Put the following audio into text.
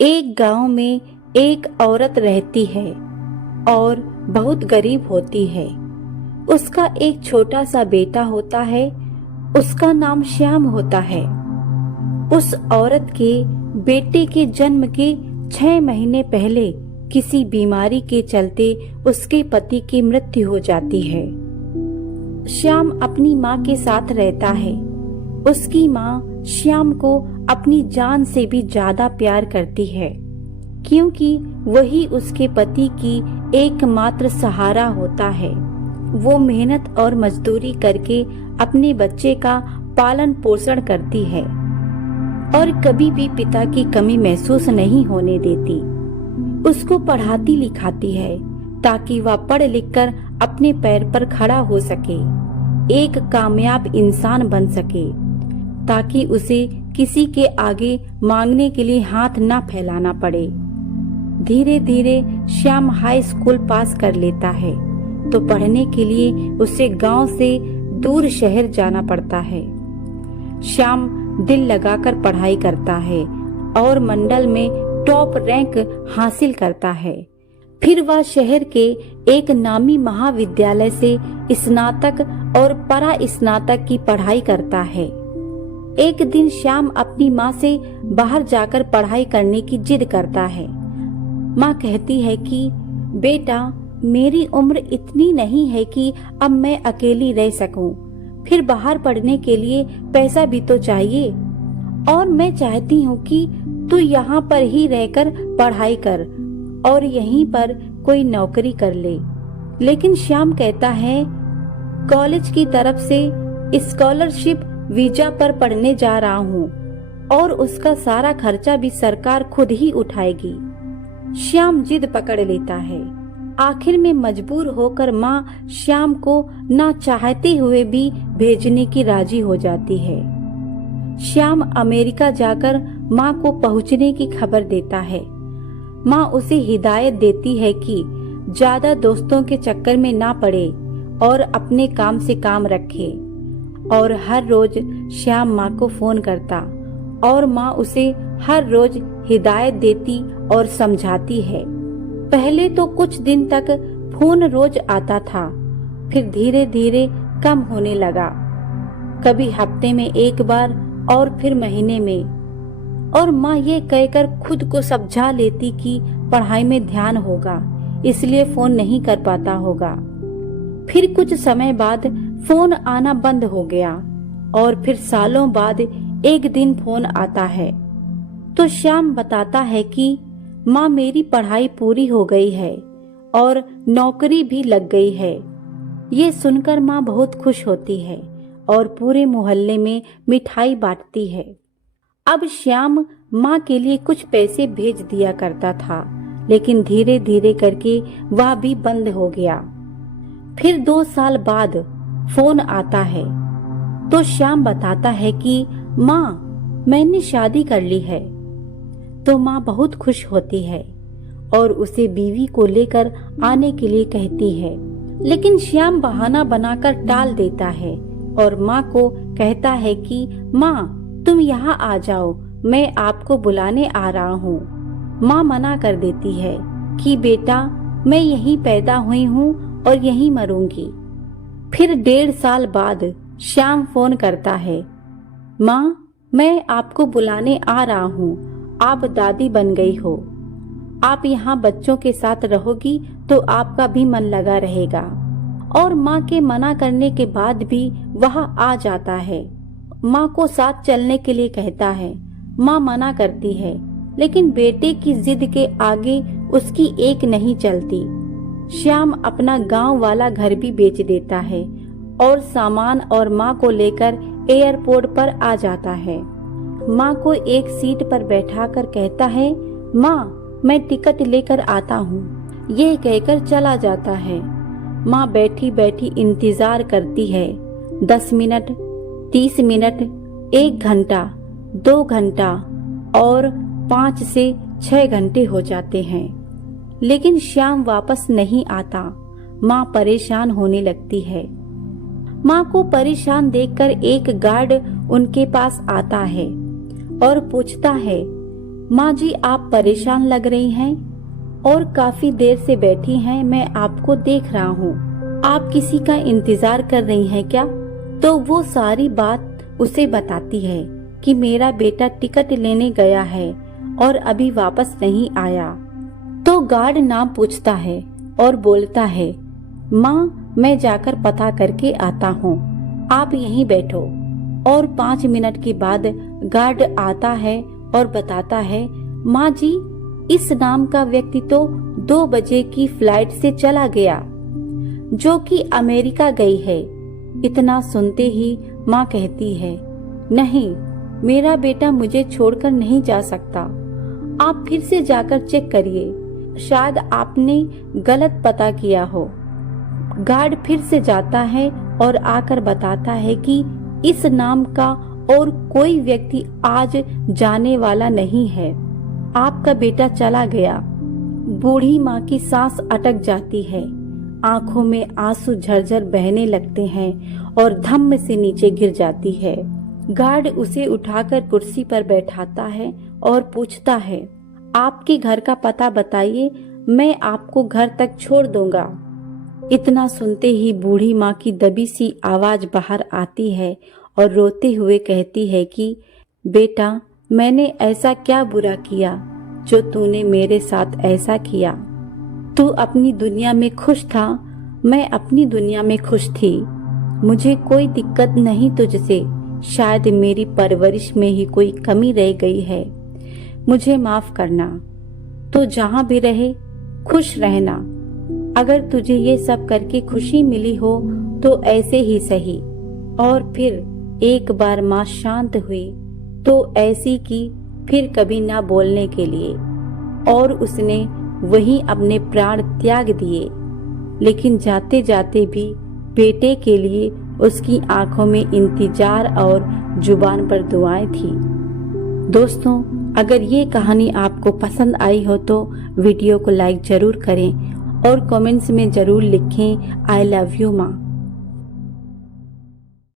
एक गांव में एक औरत रहती है और बहुत गरीब होती है। उसका एक छोटा सा बेटा होता है। उसका नाम श्याम होता है। उस औरत के बेटे के जन्म के 6 महीने पहले किसी बीमारी के चलते उसके पति की मृत्यु हो जाती है। श्याम अपनी माँ के साथ रहता है। उसकी माँ श्याम को अपनी जान से भी ज्यादा प्यार करती है, क्योंकि वही उसके पति की एकमात्र सहारा होता है। वो मेहनत और मजदूरी करके अपने बच्चे का पालन पोषण करती है और कभी भी पिता की कमी महसूस नहीं होने देती। उसको पढ़ाती लिखाती है ताकि वह पढ़ लिख कर अपने पैर पर खड़ा हो सके, एक कामयाब इंसान बन सके, ताकि उसे किसी के आगे मांगने के लिए हाथ ना फैलाना पड़े। धीरे धीरे श्याम हाई स्कूल पास कर लेता है तो पढ़ने के लिए उसे गांव से दूर शहर जाना पड़ता है। श्याम दिल लगाकर पढ़ाई करता है और मंडल में टॉप रैंक हासिल करता है। फिर वह शहर के एक नामी महाविद्यालय से स्नातक और परा स्नातक की पढ़ाई करता है। एक दिन श्याम अपनी माँ से बाहर जाकर पढ़ाई करने की जिद करता है। माँ कहती है कि बेटा, मेरी उम्र इतनी नहीं है कि अब मैं अकेली रह सकूं। फिर बाहर पढ़ने के लिए पैसा भी तो चाहिए, और मैं चाहती हूँ कि तू यहाँ पर ही रहकर पढ़ाई कर और यहीं पर कोई नौकरी कर ले। लेकिन श्याम कहता है, कॉलेज की तरफ से स्कॉलरशिप वीजा पर पढ़ने जा रहा हूँ और उसका सारा खर्चा भी सरकार खुद ही उठाएगी। श्याम जिद पकड़ लेता है। आखिर में मजबूर होकर माँ श्याम को ना चाहते हुए भी भेजने की राजी हो जाती है। श्याम अमेरिका जाकर माँ को पहुँचने की खबर देता है। माँ उसे हिदायत देती है कि ज्यादा दोस्तों के चक्कर में ना पड़े और अपने काम से काम रखे। और हर रोज श्याम माँ को फोन करता और माँ उसे हर रोज हिदायत देती और समझाती है। पहले तो कुछ दिन तक फोन रोज आता था, फिर धीरे धीरे कम होने लगा। कभी हफ्ते में एक बार और फिर महीने में। और माँ ये कहकर खुद को समझा लेती कि पढ़ाई में ध्यान होगा, इसलिए फोन नहीं कर पाता होगा। फिर कुछ समय बाद फोन आना बंद हो गया और फिर सालों बाद एक दिन फोन आता है तो श्याम बताता है कि माँ, मेरी पढ़ाई पूरी हो गई है और नौकरी भी लग गई है। ये सुनकर माँ बहुत खुश होती है और पूरे मोहल्ले में मिठाई बांटती है। अब श्याम माँ के लिए कुछ पैसे भेज दिया करता था, लेकिन धीरे धीरे करके वह भी बंद हो गया। फिर 2 साल बाद फोन आता है तो श्याम बताता है कि माँ, मैंने शादी कर ली है। तो माँ बहुत खुश होती है और उसे बीवी को लेकर आने के लिए कहती है, लेकिन श्याम बहाना बनाकर टाल देता है और माँ को कहता है कि माँ, तुम यहाँ आ जाओ, मैं आपको बुलाने आ रहा हूँ। माँ मना कर देती है कि बेटा, मैं यहीं पैदा हुई हूँ और यहीं मरूंगी। फिर 1.5 साल बाद श्याम फोन करता है, माँ, मैं आपको बुलाने आ रहा हूँ, आप दादी बन गई हो। आप यहाँ बच्चों के साथ रहोगी तो आपका भी मन लगा रहेगा। और माँ के मना करने के बाद भी वह आ जाता है। माँ को साथ चलने के लिए कहता है। माँ मना करती है, लेकिन बेटे की जिद के आगे उसकी एक नहीं चलती। श्याम अपना गांव वाला घर भी बेच देता है और सामान और माँ को लेकर एयरपोर्ट पर आ जाता है। माँ को एक सीट पर बैठाकर कहता है, माँ, मैं टिकट लेकर आता हूँ। यह कहकर चला जाता है। माँ बैठी बैठी इंतजार करती है। 10 मिनट, 30 मिनट, 1 घंटा, 2 घंटा और 5 से 6 घंटे हो जाते हैं, लेकिन श्याम वापस नहीं आता। माँ परेशान होने लगती है। माँ को परेशान देखकर एक गार्ड उनके पास आता है और पूछता है, माँ जी, आप परेशान लग रही हैं और काफी देर से बैठी हैं। मैं आपको देख रहा हूँ। आप किसी का इंतजार कर रही हैं क्या? तो वो सारी बात उसे बताती है कि मेरा बेटा टिकट लेने गया है और अभी वापस नहीं आया। तो गार्ड नाम पूछता है और बोलता है, माँ, मैं जाकर पता करके आता हूँ, आप यहीं बैठो। और 5 मिनट के बाद गार्ड आता है और बताता है, माँ जी, इस नाम का व्यक्ति तो 2 बजे की फ्लाइट से चला गया, जो कि अमेरिका गई है। इतना सुनते ही माँ कहती है, नहीं, मेरा बेटा मुझे छोड़कर नहीं जा सकता। आप फिर से जाकर चेक करिए, शायद आपने गलत पता किया हो। गार्ड फिर से जाता है और आकर बताता है कि इस नाम का और कोई व्यक्ति आज जाने वाला नहीं है। आपका बेटा चला गया। बूढ़ी माँ की सांस अटक जाती है, आंखों में आंसू झरझर बहने लगते हैं और धम्म से नीचे गिर जाती है। गार्ड उसे उठाकर कुर्सी पर बैठाता है और पूछता है, आपके घर का पता बताइए, मैं आपको घर तक छोड़ दूंगा। इतना सुनते ही बूढ़ी माँ की दबी सी आवाज बाहर आती है और रोते हुए कहती है कि बेटा, मैंने ऐसा क्या बुरा किया जो तूने मेरे साथ ऐसा किया? तू अपनी दुनिया में खुश था, मैं अपनी दुनिया में खुश थी। मुझे कोई दिक्कत नहीं तुझसे। शायद मेरी परवरिश में ही कोई कमी रह गई है। मुझे माफ करना। तो जहाँ भी रहे खुश रहना। अगर तुझे ये सब करके खुशी मिली हो तो ऐसे ही सही। और फिर एक बार माँ शांत हुई तो ऐसी की फिर कभी ना बोलने के लिए, और उसने वहीं अपने प्राण त्याग दिए। लेकिन जाते जाते भी बेटे के लिए उसकी आंखों में इंतजार और जुबान पर दुआएं थी। दोस्तों, अगर ये कहानी आपको पसंद आई हो तो वीडियो को लाइक जरूर करें और कमेंट्स में जरूर लिखें, आई लव यू माँ।